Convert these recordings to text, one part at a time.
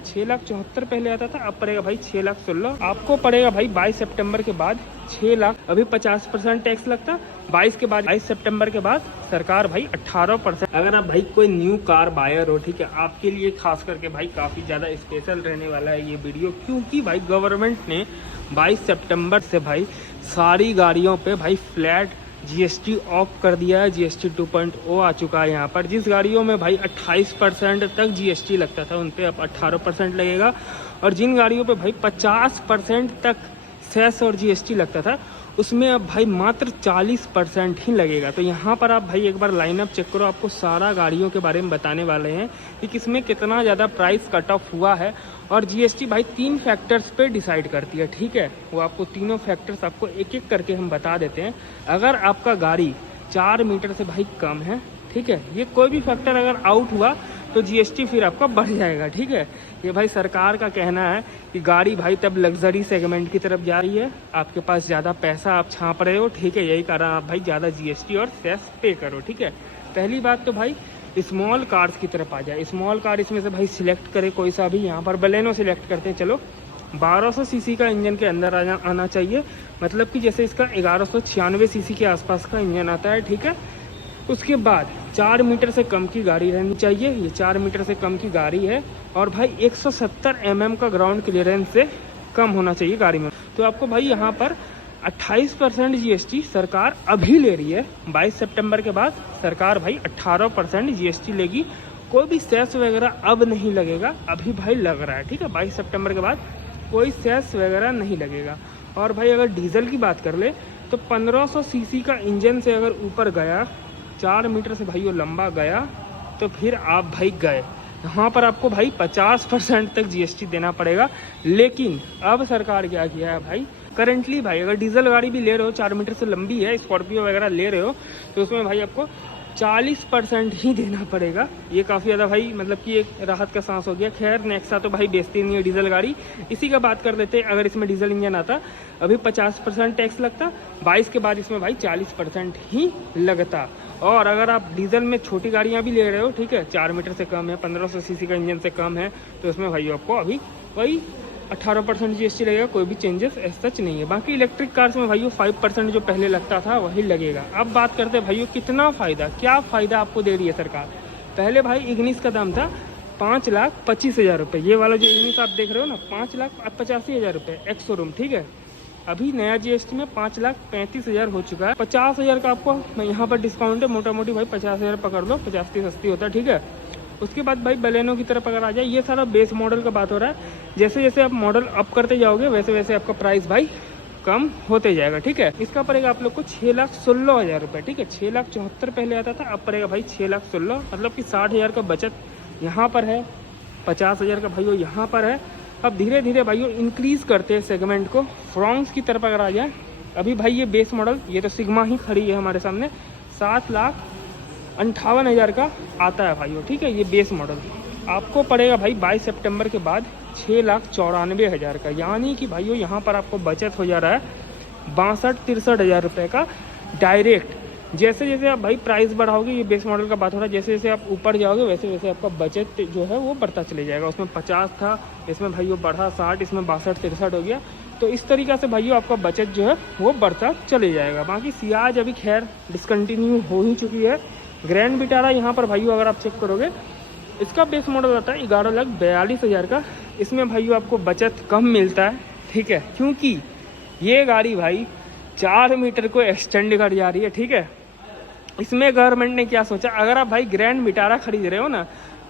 6,74,000 पहले आता था, अब पड़ेगा भाई 6,16,000। आपको पड़ेगा भाई 22 सितंबर के बाद 6 लाख। अभी 50% टैक्स लगता, 22 के बाद 22 सितंबर के बाद सरकार भाई 18%। अगर आप भाई कोई न्यू कार बायर हो, ठीक है, आपके लिए खास करके भाई काफ़ी ज़्यादा स्पेशल रहने वाला है ये वीडियो, क्योंकि भाई गवर्नमेंट ने 22 सितंबर से भाई सारी गाड़ियों पे भाई फ्लैट जीएसटी ऑफ कर दिया है। जीएसटी 2.0 आ चुका है यहाँ पर। जिस गाड़ियों में भाई 28% तक जीएसटी लगता था उन पे अब 18% लगेगा, और जिन गाड़ियों पे भाई 50% तक सेस और जीएसटी लगता था उसमें अब भाई मात्र 40% ही लगेगा। तो यहाँ पर आप भाई एक बार लाइनअप चेक करो, आपको सारा गाड़ियों के बारे में बताने वाले हैं कि किसमें कितना ज़्यादा प्राइस कट ऑफ हुआ है। और जीएसटी भाई 3 फैक्टर्स पे डिसाइड करती है, ठीक है, वो आपको तीनों फैक्टर्स आपको एक एक करके हम बता देते हैं। अगर आपका गाड़ी 4 मीटर से भाई कम है, ठीक है, ये कोई भी फैक्टर अगर आउट हुआ तो जीएसटी फिर आपका बढ़ जाएगा, ठीक है। ये भाई सरकार का कहना है कि गाड़ी भाई तब लग्जरी सेगमेंट की तरफ जा रही है, आपके पास ज़्यादा पैसा आप छाप रहे हो, ठीक है, यही कारण आप भाई ज़्यादा जीएसटी और सेस पे करो, ठीक है। पहली बात तो भाई स्मॉल कार्स की तरफ आ जाए। स्मॉल कार इसमें से भाई सिलेक्ट करे कोई सा भी, यहाँ पर बलेनो सिलेक्ट करते हैं, चलो 1200 सीसी का इंजन के अंदर आना चाहिए, मतलब कि जैसे इसका 1196 सीसी के आसपास का इंजन आता है, ठीक है। उसके बाद 4 मीटर से कम की गाड़ी रहनी चाहिए, ये 4 मीटर से कम की गाड़ी है, और भाई 170 mm का ग्राउंड क्लियरेंस से कम होना चाहिए गाड़ी में। तो आपको भाई यहाँ पर 28% जीएसटी सरकार अभी ले रही है। 22 सितंबर के बाद सरकार भाई 18% जीएसटी लेगी। कोई भी सेस वगैरह अब नहीं लगेगा, अभी भाई लग रहा है, ठीक है। 22 सितंबर के बाद कोई सेस वगैरह नहीं लगेगा। और भाई अगर डीजल की बात कर ले तो 1500 सीसी का इंजन से अगर ऊपर गया, 4 मीटर से भाई वो लंबा गया, तो फिर आप भाई गए, यहाँ पर आपको भाई 50% तक जीएसटी देना पड़ेगा। लेकिन अब सरकार क्या किया है भाई, करंटली भाई अगर डीजल गाड़ी भी ले रहे हो, 4 मीटर से लंबी है, स्कॉर्पियो वगैरह ले रहे हो, तो उसमें भाई आपको 40% ही देना पड़ेगा। ये काफ़ी ज़्यादा भाई मतलब कि एक राहत का सांस हो गया। खैर नेक्सा तो भाई बेचती नहीं है डीजल गाड़ी, इसी का बात कर लेते हैं। अगर इसमें डीजल इंजन आता अभी 50% टैक्स लगता, 22 के बाद इसमें भाई 40% ही लगता। और अगर आप डीजल में छोटी गाड़ियाँ भी ले रहे हो, ठीक है, 4 मीटर से कम है, 1500 सीसी का इंजन से कम है, तो उसमें भाई आपको अभी वही 18% जीएसटी लगेगा, कोई भी चेंजेस सच नहीं है। बाकी इलेक्ट्रिक कार्स में भाइयों 5% जो पहले लगता था वही लगेगा। अब बात करते हैं भाइयों कितना फ़ायदा, क्या फ़ायदा आपको दे रही है सरकार। पहले भाई इग्निस का दाम था 5,25,000 रुपये, ये वाला जो इग्निस आप देख रहे हो ना 5,85,000 रुपये एक्स शोरूम, ठीक है। अभी नया जीएसटी में 5,35,000 हो चुका है। 50,000 का आपको मैं यहाँ पर डिस्काउंट है, मोटा मोटी भाई 50,000 पकड़ लो, 50 सस्ती होता है, ठीक है। उसके बाद भाई बलेनो की तरफ अगर आ जाए, ये सारा बेस मॉडल का बात हो रहा है। जैसे जैसे आप मॉडल अप करते जाओगे वैसे वैसे आपका प्राइस भाई कम होते जाएगा, ठीक है। इसका पड़ेगा आप लोग को 6,16,000 रुपये, ठीक है। 6,74,000 पहले आता था, अब पड़ेगा भाई 6,16,000, मतलब कि 60,000 का बचत यहाँ पर है, 50,000 का भाइयों यहाँ पर है। अब धीरे धीरे भाइयों इंक्रीज़ करते हैं सेगमेंट को। फ्रॉन्क्स की तरफ अगर आ जाए, अभी भाई ये बेस मॉडल, ये तो सिग्मा ही खड़ी है हमारे सामने, 7,58,000 का आता है भाइयों, ठीक है। ये बेस मॉडल आपको पड़ेगा भाई 22 सितंबर के बाद 6,94,000 का, यानी कि भाइयों यहाँ पर आपको बचत हो जा रहा है 62-63,000 रुपये का डायरेक्ट। जैसे जैसे आप भाई प्राइस बढ़ाओगे, ये बेस मॉडल का बात हो रहा है, जैसे जैसे आप ऊपर जाओगे वैसे वैसे आपका बचत जो है वो बढ़ता चले जाएगा। उसमें 50 था, इसमें भाइयों बढ़ा 60, इसमें 62-63 हो गया। तो इस तरीक़े से भाइयों आपका बचत जो है वो बढ़ता चले जाएगा। बाकी सियाज अभी खैर डिसकंटिन्यू हो ही चुकी है। ग्रैंड विटारा यहाँ पर भाइयों अगर आप चेक करोगे, इसका बेस मॉडल आता है 11,42,000 का। इसमें भाइयों आपको बचत कम मिलता है, ठीक है, क्योंकि ये गाड़ी भाई 4 मीटर को एक्सटेंड कर जा रही है, ठीक है। इसमें गवर्नमेंट ने क्या सोचा, अगर आप भाई ग्रैंड विटारा खरीद रहे हो ना,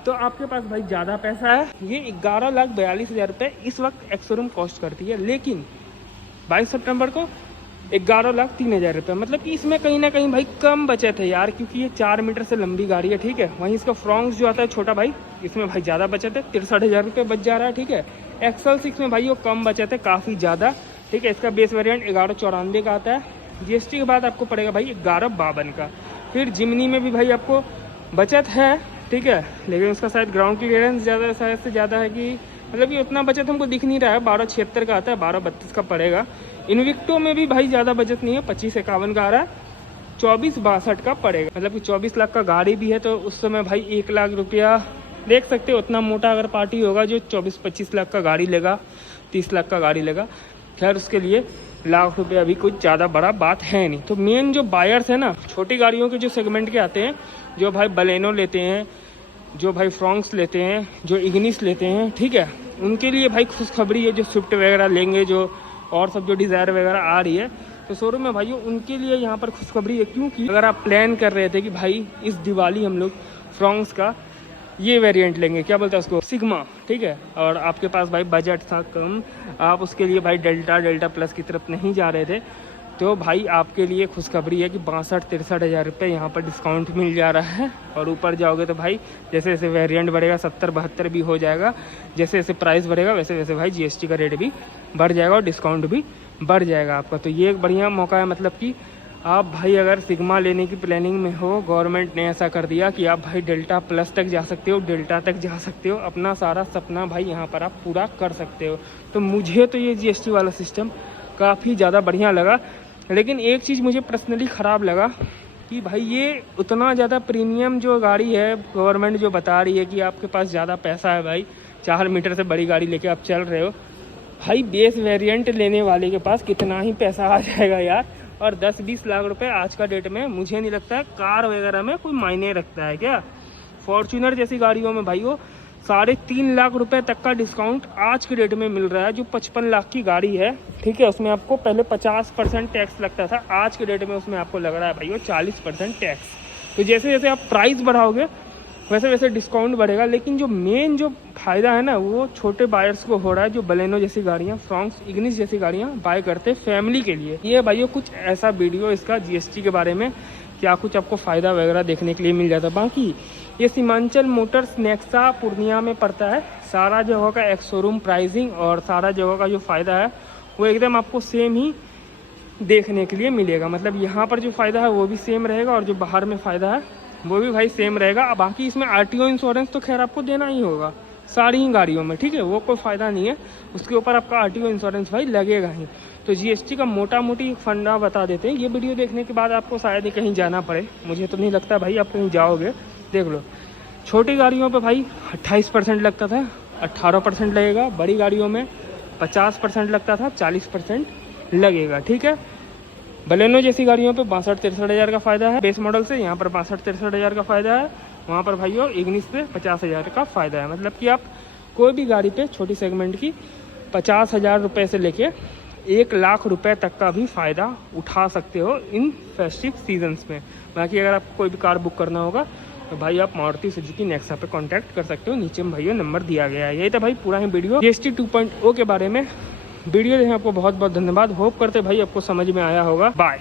तो आपके पास भाई ज़्यादा पैसा है। ये 11,42,000 रुपये इस वक्त एक्स शोरूम कॉस्ट करती है, लेकिन 22 सितंबर को 11,03,000 रुपये, मतलब कि इसमें कहीं ना कहीं भाई कम बचत है यार, क्योंकि ये 4 मीटर से लंबी गाड़ी है, ठीक है। वहीं इसका फ्रॉन्क्स जो आता है छोटा भाई, इसमें भाई ज़्यादा बचत है, 63,000 रुपये बच जा रहा है, ठीक है। XL6 में भाई वो कम बचत है काफ़ी ज़्यादा, ठीक है। इसका बेस वेरिएंट 11,94 का आता है। जीएसटी के बाद आपको पड़ेगा भाई 11,52 का। फिर जिमनी में भी भाई आपको बचत है, ठीक है, लेकिन उसका शायद ग्राउंड क्लियरेंस ज़्यादा शायद से ज़्यादा है, कि मतलब कि उतना बचत हमको दिख नहीं रहा है। 12,76 का आता है, 12,32 का पड़ेगा। इन्विक्टो में भी भाई ज़्यादा बचत नहीं है, 25,51 का आ रहा है, 24,62 का पड़ेगा। मतलब कि 24 लाख का गाड़ी भी है, तो उस समय भाई 1 लाख रुपया देख सकते हो उतना मोटा अगर पार्टी होगा जो 24-25 लाख का गाड़ी लेगा, 30 लाख का गाड़ी लेगा, खैर उसके लिए लाख रुपए अभी कुछ ज़्यादा बड़ा बात है नहीं। तो मेन जो बायर्स है ना, छोटी गाड़ियों के जो सेगमेंट के आते हैं, जो भाई बलेनो लेते हैं, जो भाई फ्रॉन्क्स लेते हैं, जो इग्निस लेते हैं, ठीक है, उनके लिए भाई खुशखबरी है। जो स्विफ्ट वगैरह लेंगे, जो और सब जो डिज़ायर वगैरह आ रही है तो शोरूम में भाइयों, उनके लिए यहाँ पर खुशखबरी है। क्योंकि अगर आप प्लान कर रहे थे कि भाई इस दिवाली हम लोग फ्रॉन्क्स का ये वेरिएंट लेंगे, क्या बोलते हैं उसको, सिग्मा, ठीक है, और आपके पास भाई बजट था कम, आप उसके लिए भाई डेल्टा प्लस की तरफ नहीं जा रहे थे, तो भाई आपके लिए खुशखबरी है कि 62-63 हज़ार रुपये यहाँ पर डिस्काउंट मिल जा रहा है। और ऊपर जाओगे तो भाई जैसे जैसे वेरिएंट बढ़ेगा 70-72 भी हो जाएगा, जैसे जैसे प्राइस बढ़ेगा वैसे वैसे भाई जीएसटी का रेट भी बढ़ जाएगा और डिस्काउंट भी बढ़ जाएगा आपका। तो ये एक बढ़िया मौका है, मतलब कि आप भाई अगर सिग्मा लेने की प्लानिंग में हो, गवर्नमेंट ने ऐसा कर दिया कि आप भाई डेल्टा प्लस तक जा सकते हो, डेल्टा तक जा सकते हो, अपना सारा सपना भाई यहाँ पर आप पूरा कर सकते हो। तो मुझे तो ये जीएसटी वाला सिस्टम काफ़ी ज़्यादा बढ़िया लगा। लेकिन एक चीज़ मुझे पर्सनली ख़राब लगा कि भाई ये उतना ज़्यादा प्रीमियम जो गाड़ी है, गवर्नमेंट जो बता रही है कि आपके पास ज़्यादा पैसा है भाई, 4 मीटर से बड़ी गाड़ी लेके आप चल रहे हो, भाई बेस वेरिएंट लेने वाले के पास कितना ही पैसा आ जाएगा यार। और 10-20 लाख रुपए आज का डेट में मुझे नहीं लगता है कार वगैरह में कोई मायने रखता है क्या। फॉर्च्यूनर जैसी गाड़ियों में भाइयों 3.5 लाख रुपए तक का डिस्काउंट आज के डेट में मिल रहा है। जो 55 लाख की गाड़ी है, ठीक है, उसमें आपको पहले 50% टैक्स लगता था, आज के डेट में उसमें आपको लग रहा है भाइयों 40% टैक्स। तो जैसे जैसे आप प्राइस बढ़ाओगे वैसे वैसे डिस्काउंट बढ़ेगा। लेकिन जो मेन जो फ़ायदा है ना, वो छोटे बायर्स को हो रहा है, जो बलेनो जैसी गाड़ियाँ, फ्रॉन्क्स, इग्निस जैसी गाड़ियाँ बाय करते फैमिली के लिए। ये भाइयों कुछ ऐसा वीडियो इसका जीएसटी के बारे में, क्या कुछ आपको फ़ायदा वगैरह देखने के लिए मिल जाता। बाकी ये सीमांचल मोटर्स नेक्सा पूर्णिया में पड़ता है। सारा जगह का एक शोरूम प्राइसिंग और सारा जगह का जो फ़ायदा है वो एकदम आपको सेम ही देखने के लिए मिलेगा। मतलब यहाँ पर जो फ़ायदा है वो भी सेम रहेगा और जो बाहर में फ़ायदा है वो भी भाई सेम रहेगा। बाकी इसमें आरटीओ इंश्योरेंस तो खैर आपको देना ही होगा सारी ही गाड़ियों में, ठीक है, वो कोई फ़ायदा नहीं है, उसके ऊपर आपका आरटीओ इंश्योरेंस भाई लगेगा ही। तो जीएसटी का मोटा मोटी फंडा बता देते हैं। ये वीडियो देखने के बाद आपको शायद ही कहीं जाना पड़े, मुझे तो नहीं लगता भाई आप कहीं जाओगे। देख लो, छोटी गाड़ियों पे भाई 28% लगता था, 18% लगेगा। बड़ी गाड़ियों में 50% लगता था, 40% लगेगा, ठीक है। बलेनो जैसी गाड़ियों पे 62-63 हज़ार का फ़ायदा है बेस मॉडल से, यहाँ पर 62-63 हज़ार का फ़ायदा है। वहाँ पर भाइयों इग्निस पे 50 हज़ार का फ़ायदा है। मतलब कि आप कोई भी गाड़ी पे छोटी सेगमेंट की 50 हज़ार रुपये से लेके 1 लाख रुपए तक का भी फ़ायदा उठा सकते हो इन फेस्टिव सीजन्स में। बाकी अगर आपको कोई भी कार बुक करना होगा तो भाई आप मारुति सुजुकी नेक्सा पे कांटेक्ट कर सकते हो, नीचे में भाइयों नंबर दिया गया है। यही था भाई पूरा ही वीडियो जीएसटी 2.0 के बारे में। वीडियो देखने आपको बहुत बहुत धन्यवाद। होप करते भाई आपको समझ में आया होगा। बाय।